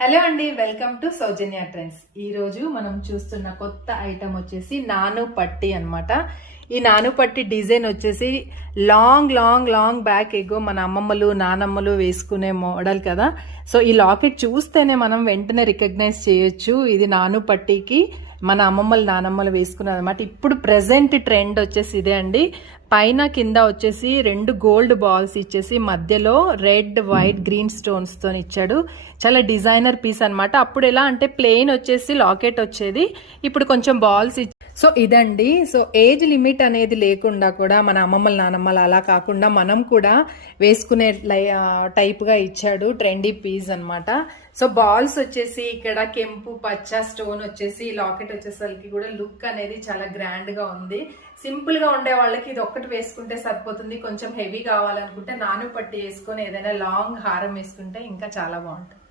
Hello అండి, welcome to Soujanya trends. ఈ రోజు మనం చూస్తున్న కొత్త ఐటమ్ వచ్చేసి నాను పట్టి అన్నమాట. ఈ నాను పట్టి డిజైన్ వచ్చేసి లాంగ్ లాంగ్ లాంగ్ బ్యాక్ ఎగో మన అమ్మమ్మలు నానమ్మలు వేసుకునే మోడల్ కదా. సో ఈ లాకెట్ చూస్తేనే మనం వెంటనే రికగ్నైజ్ చేయొచ్చు ఇది నాను పట్టికి మన అమ్మమ్మలు నానమ్మలు వేసుకున్నారు అనమాట. ఇప్పుడు ప్రెసెంట్ ట్రెండ్ వచ్చేసి ఇదే అండి. పైన కింద వచ్చేసి 2 గోల్డ్ బాల్స్ ఇచ్చేసి మధ్యలో రెడ్ వైట్ గ్రీన్ స్టోన్స్ తో ఇచ్చాడు. చాలా డిజైనర్ పీస్ అనమాట. అప్పుడు ఎలా అంటే ప్లెయిన్ వచ్చేసి లాకెట్ వచ్చేది, ఇప్పుడు కొంచెం బాల్స్ సో ఇదండి. సో ఏజ్ లిమిట్ అనేది లేకుండా కూడా మన అమ్మమ్మల నానమ్మలు అలా కాకుండా మనం కూడా వేసుకునే టైప్గా ఇచ్చాడు. ట్రెండీ పీస్ అనమాట. సో బాల్స్ వచ్చేసి ఇక్కడ కెంపు పచ్చ స్టోన్ వచ్చేసి లాకెట్ వచ్చేసరికి కూడా లుక్ అనేది చాలా గ్రాండ్ గా ఉంది. సింపుల్ గా ఉండే వాళ్ళకి ఇది ఒక్కటి వేసుకుంటే సరిపోతుంది. కొంచెం హెవీ కావాలనుకుంటే నాను పట్టి వేసుకొని ఏదైనా లాంగ్ హారం వేసుకుంటే ఇంకా చాలా బాగుంటుంది.